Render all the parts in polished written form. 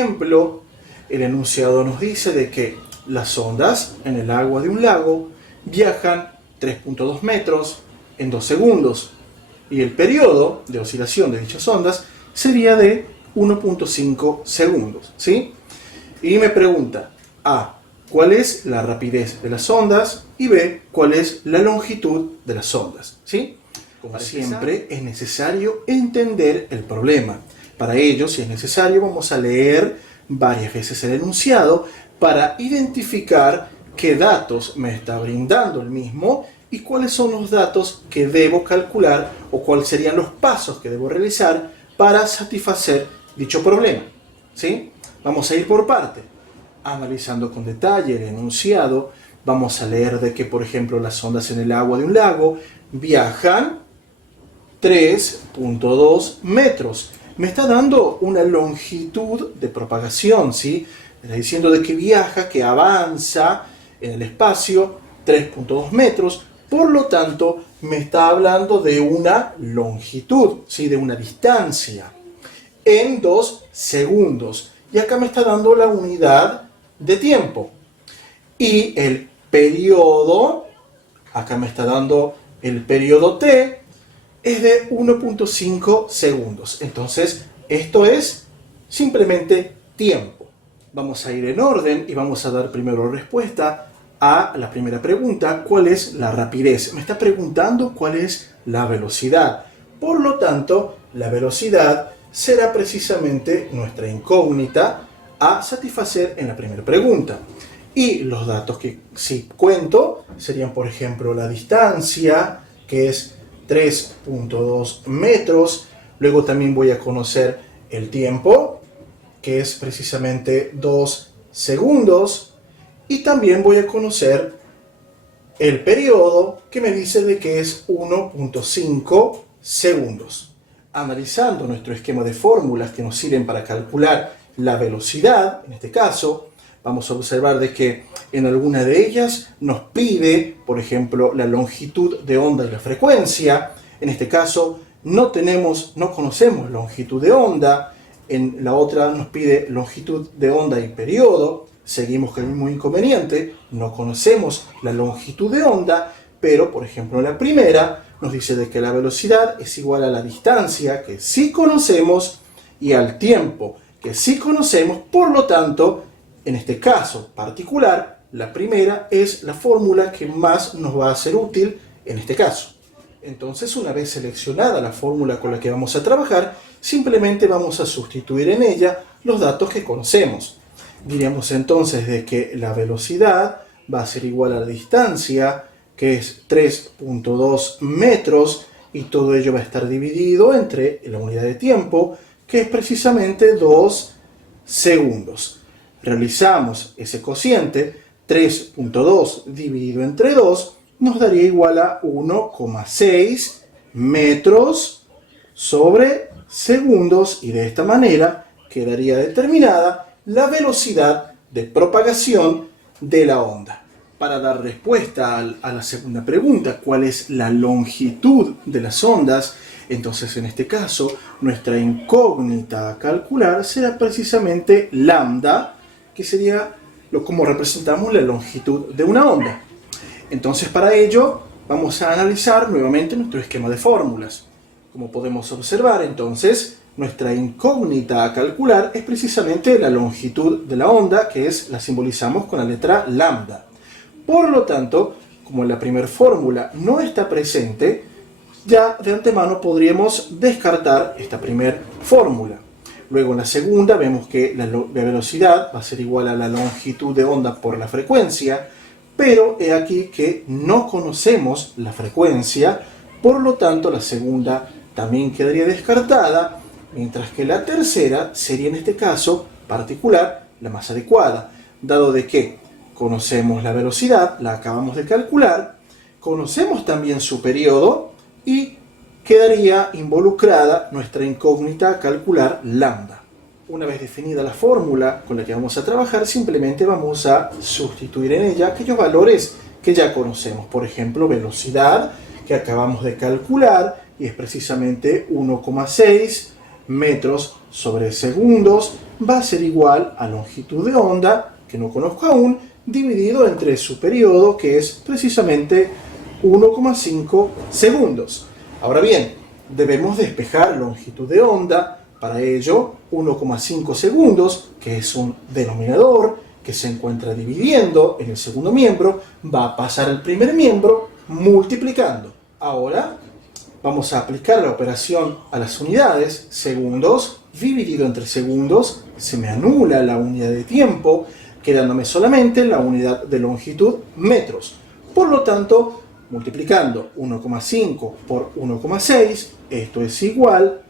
ejemplo, el enunciado nos dice de que las ondas en el agua de un lago viajan 3.2 metros en 2 segundos y el periodo de oscilación de dichas ondas sería de 1.5 segundos, ¿sí? Y me pregunta, A, ¿cuál es la rapidez de las ondas? Y B, ¿cuál es la longitud de las ondas? ¿Sí? Como siempre, es necesario entender el problema. Para ello, si es necesario, vamos a leer varias veces el enunciado para identificar qué datos me está brindando el mismo y cuáles son los datos que debo calcular o cuáles serían los pasos que debo realizar para satisfacer dicho problema. ¿Sí? Vamos a ir por parte. Analizando con detalle el enunciado, vamos a leer de que, por ejemplo, las ondas en el agua de un lago viajan 3.2 metros. Me está dando una longitud de propagación, ¿sí? Me está diciendo de que viaja, que avanza en el espacio 3.2 metros. Por lo tanto, me está hablando de una longitud, ¿sí? De una distancia en 2 segundos. Y acá me está dando la unidad de tiempo. Y el periodo, acá me está dando el periodo T, es de 1.5 segundos. Entonces, esto es simplemente tiempo. Vamos a ir en orden y vamos a dar primero respuesta a la primera pregunta, ¿cuál es la rapidez? Me está preguntando cuál es la velocidad. Por lo tanto, la velocidad será precisamente nuestra incógnita a satisfacer en la primera pregunta. Y los datos que sí cuento serían, por ejemplo, la distancia, que es 3.2 metros. Luego también voy a conocer el tiempo, que es precisamente 2 segundos. Y también voy a conocer el periodo, que me dice de que es 1.5 segundos. Analizando nuestro esquema de fórmulas que nos sirven para calcular la velocidad, en este caso, vamos a observar de que en alguna de ellas nos pide, por ejemplo, la longitud de onda y la frecuencia. En este caso no conocemos longitud de onda. En la otra nos pide longitud de onda y periodo. Seguimos con el mismo inconveniente, no conocemos la longitud de onda, pero por ejemplo en la primera nos dice de que la velocidad es igual a la distancia que sí conocemos y al tiempo que sí conocemos. Por lo tanto, en este caso particular, la primera es la fórmula que más nos va a ser útil en este caso. Entonces, una vez seleccionada la fórmula con la que vamos a trabajar, simplemente vamos a sustituir en ella los datos que conocemos. Diríamos entonces de que la velocidad va a ser igual a la distancia, que es 3.2 metros, y todo ello va a estar dividido entre la unidad de tiempo, que es precisamente 2 segundos. Realizamos ese cociente, 3.2 dividido entre 2, nos daría igual a 1,6 metros sobre segundos, y de esta manera quedaría determinada la velocidad de propagación de la onda. Para dar respuesta a la segunda pregunta, ¿cuál es la longitud de las ondas? Entonces, en este caso, nuestra incógnita a calcular será precisamente lambda, que sería como representamos la longitud de una onda. Entonces, para ello, vamos a analizar nuevamente nuestro esquema de fórmulas. Como podemos observar, entonces, nuestra incógnita a calcular es precisamente la longitud de la onda, que la simbolizamos con la letra lambda. Por lo tanto, como la primera fórmula no está presente, ya de antemano podríamos descartar esta primera fórmula. Luego en la segunda vemos que la velocidad va a ser igual a la longitud de onda por la frecuencia, pero he aquí que no conocemos la frecuencia, por lo tanto la segunda también quedaría descartada, mientras que la tercera sería en este caso particular la más adecuada, dado de que conocemos la velocidad, la acabamos de calcular, conocemos también su periodo y quedaría involucrada nuestra incógnita a calcular lambda. Una vez definida la fórmula con la que vamos a trabajar, simplemente vamos a sustituir en ella aquellos valores que ya conocemos. Por ejemplo, velocidad, que acabamos de calcular, y es precisamente 1,6 metros sobre segundos va a ser igual a longitud de onda, que no conozco aún, dividido entre su periodo, que es precisamente 1,5 segundos. Ahora bien, debemos despejar longitud de onda. Para ello, 1,5 segundos, que es un denominador que se encuentra dividiendo en el segundo miembro, va a pasar al primer miembro multiplicando. Ahora vamos a aplicar la operación a las unidades. Segundos dividido entre segundos, se me anula la unidad de tiempo, quedándome solamente la unidad de longitud, metros. Por lo tanto, multiplicando 1,5 por 1,6, esto es igual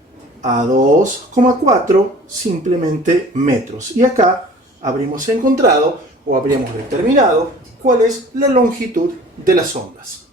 a 2,4 simplemente metros. Y acá habríamos encontrado o habríamos determinado cuál es la longitud de las ondas.